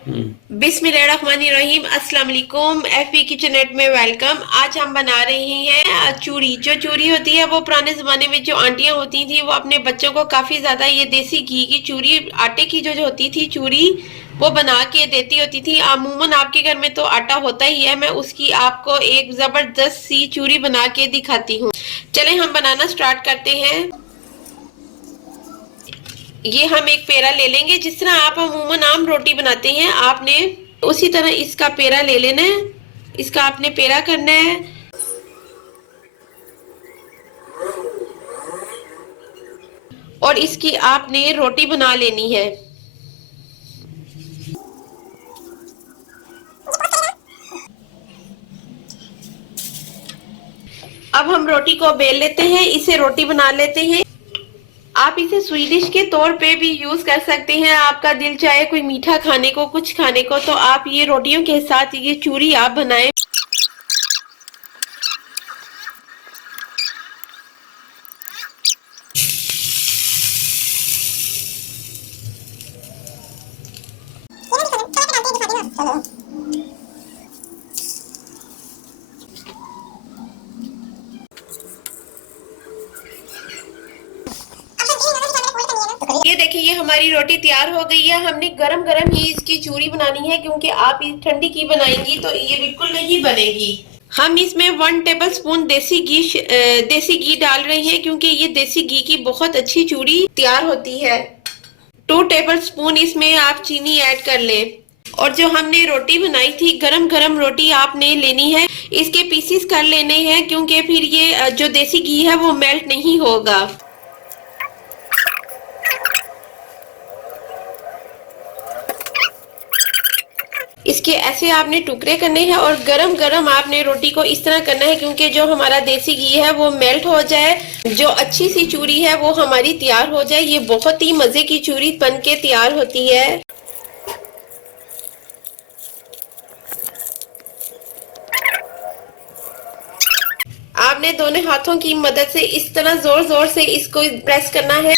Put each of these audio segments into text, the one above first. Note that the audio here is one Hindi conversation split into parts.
बिस्मिल्लाहिर्रहमानिर्रहीम। अस्सलाम वालेकुम। एफपी किचनेट में वेलकम। आज हम बना रहे हैं चूरी। जो चूरी होती है वो पुराने जमाने में जो आंटियां होती थी वो अपने बच्चों को काफी ज्यादा ये देसी घी की चूरी, आटे की जो होती थी चूरी, वो बना के देती होती थी। अमूमन आपके घर में तो आटा होता ही है। मैं उसकी आपको एक जबरदस्त सी चूरी बना के दिखाती हूँ। चले हम बनाना स्टार्ट करते हैं। ये हम एक पेड़ा ले लेंगे। जिस तरह आप अमूमन आम रोटी बनाते हैं आपने उसी तरह इसका पेड़ा ले लेना है। इसका आपने पेड़ा करना है और इसकी आपने रोटी बना लेनी है। अब हम रोटी को बेल लेते हैं, इसे रोटी बना लेते हैं। आप इसे स्वीडिश के तौर पे भी यूज कर सकते हैं। आपका दिल चाहे कोई मीठा खाने को, कुछ खाने को, तो आप ये रोटियों के साथ ये चूरी आप बनाएं। ये देखिए, ये हमारी रोटी तैयार हो गई है। हमने गरम गरम ही इसकी चूरी बनानी है, क्योंकि आप ठंडी की बनाएंगी तो ये बिल्कुल नहीं बनेगी। हम इसमें 1 टेबल स्पून देसी घी डाल रहे हैं, क्योंकि ये देसी घी की बहुत अच्छी चूरी तैयार होती है। 2 टेबल स्पून इसमें आप चीनी ऐड कर लें। और जो हमने रोटी बनाई थी, गरम गरम रोटी आपने लेनी है। इसके पीसीस कर लेने हैं, क्योंकि फिर ये जो देसी घी है वो मेल्ट नहीं होगा। इसके ऐसे आपने टुकड़े करने हैं और गरम गरम आपने रोटी को इस तरह करना है, क्योंकि जो हमारा देसी घी है वो मेल्ट हो जाए, जो अच्छी सी चूरी है वो हमारी तैयार हो जाए। ये बहुत ही मजे की चूरी बन के तैयार होती है। आपने दोनों हाथों की मदद से इस तरह जोर जोर से इसको प्रेस करना है।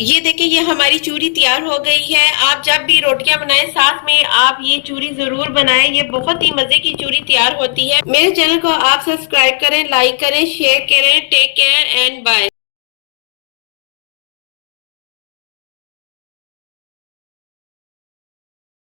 ये देखिए, ये हमारी चूरी तैयार हो गई है। आप जब भी रोटियां बनाएं साथ में आप ये चूरी जरूर बनाएं। ये बहुत ही मजे की चूरी तैयार होती है। मेरे चैनल को आप सब्सक्राइब करें, लाइक करें, शेयर करें। Take care and bye.